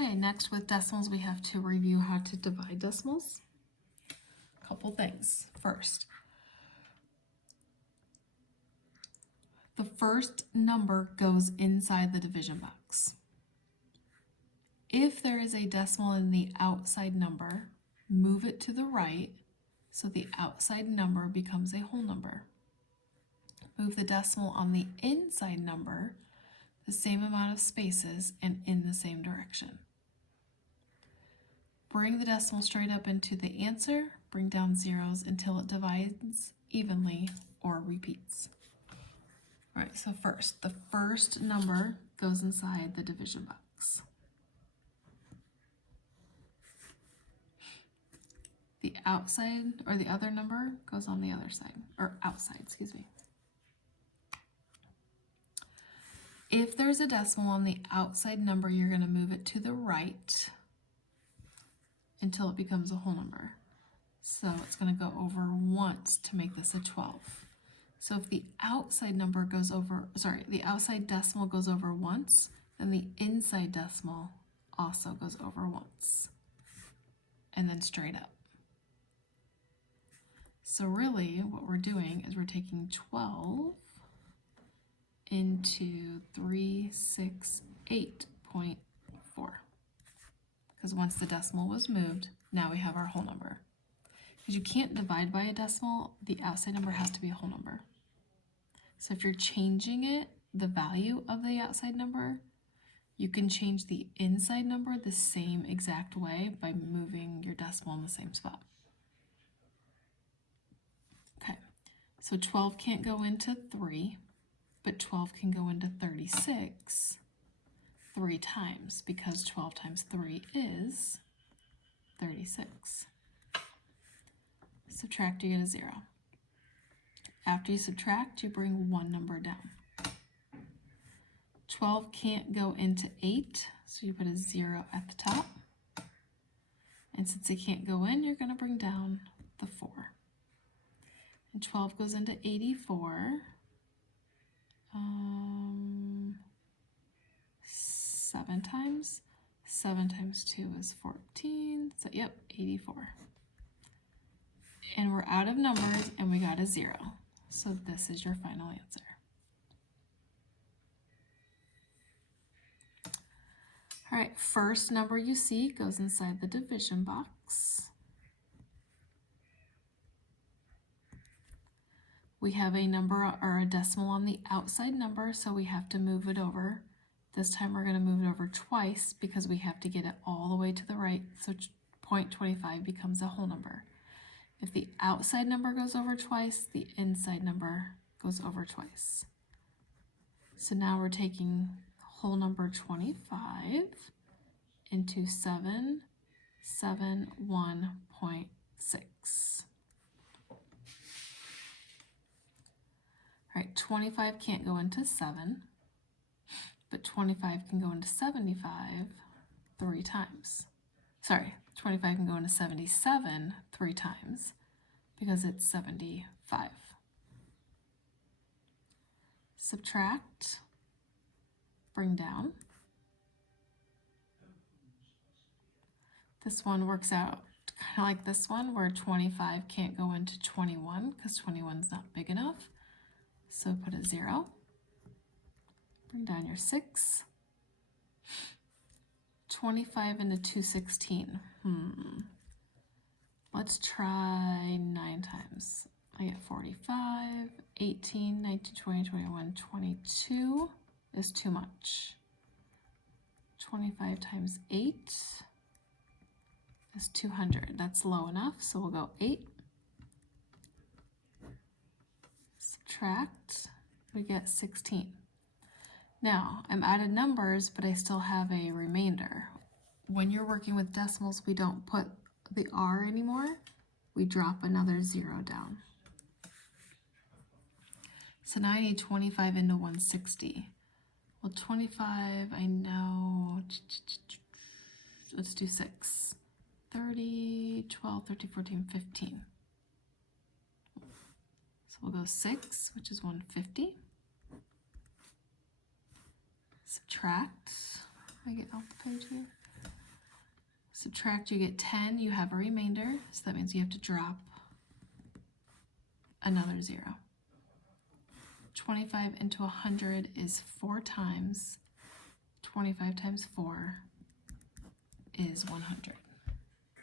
Okay, next with decimals, we have to review how to divide decimals. A couple things. First, the first number goes inside the division box. If there is a decimal in the outside number, move it to the right so the outside number becomes a whole number. Move the decimal on the inside number the same amount of spaces and in the same direction. Bring the decimal straight up into the answer, bring down zeros until it divides evenly or repeats. All right, so first, the first number goes inside the division box. The outside or the other number goes on the other side, or outside, excuse me. If there's a decimal on the outside number, you're going to move it to the right until it becomes a whole number. So it's going to go over once to make this a 12. So if the outside number goes over, the outside decimal goes over once, then the inside decimal also goes over once. And then straight up. So really what we're doing is we're taking 12 into 368.4. Because once the decimal was moved, now we have our whole number. Because you can't divide by a decimal, the outside number has to be a whole number. So if you're changing it, the value of the outside number, you can change the inside number the same exact way by moving your decimal in the same spot. Okay, so 12 can't go into 3, but 12 can go into 36 3 times, because 12 times 3 is 36. Subtract, you get a 0. After you subtract, you bring one number down. 12 can't go into 8, so you put a 0 at the top. And since it can't go in, you're going to bring down the 4. And 12 goes into 84. 7 times. 7 times 2 is 14. So, yep, 84. And we're out of numbers, and we got a 0. So this is your final answer. All right, first number you see goes inside the division box. We have a number or a decimal on the outside number, so we have to move it over. This time we're going to move it over twice because we have to get it all the way to the right, so 0.25 becomes a whole number. If the outside number goes over twice, the inside number goes over twice. So now we're taking whole number 25 into 771.6. All right, 25 can't go into 7, but 25 can go into 75 3 times. 25 can go into 77 3 times because it's 75. Subtract, bring down. This one works out kind of like this one, where 25 can't go into 21 because 21 is not big enough. So put a 0. Bring down your 6. 25 into 216. Let's try 9 times. I get 45, 18, 19, 20, 21, 22 is too much. 25 times 8 is 200. That's low enough, so we'll go 8. Subtract, we get 16. Now, I'm out of numbers, but I still have a remainder. When you're working with decimals, we don't put the R anymore. We drop another 0 down. So now I need 25 into 160. Well, 25, I know. Let's do 6. 30, 12, 13, 14, 15. So we'll go 6, which is 150. Subtract. I get off the page here. Subtract, you get 10, you have a remainder, so that means you have to drop another 0. 25 into 100 is 4 times. 25 times 4 is 100.